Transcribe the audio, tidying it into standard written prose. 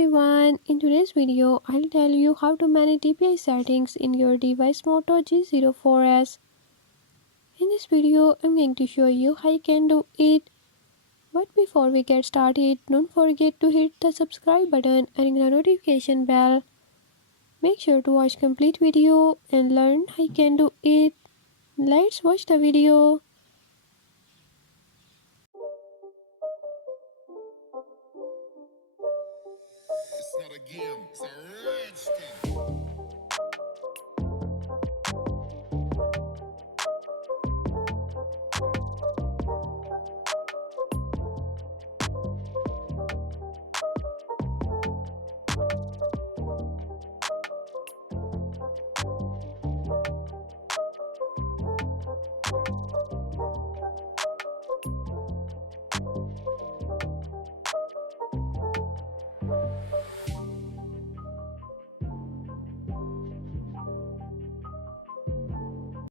everyone, in today's video I'll tell you how to manage DPI settings in your device Moto G04s. In this video I'm going to show you how you can do it. But before we get started, don't forget to hit the subscribe button and ring the notification bell. Make sure to watch complete video and learn how you can do it. Let's watch the video. It's not a game, it's a rich thing.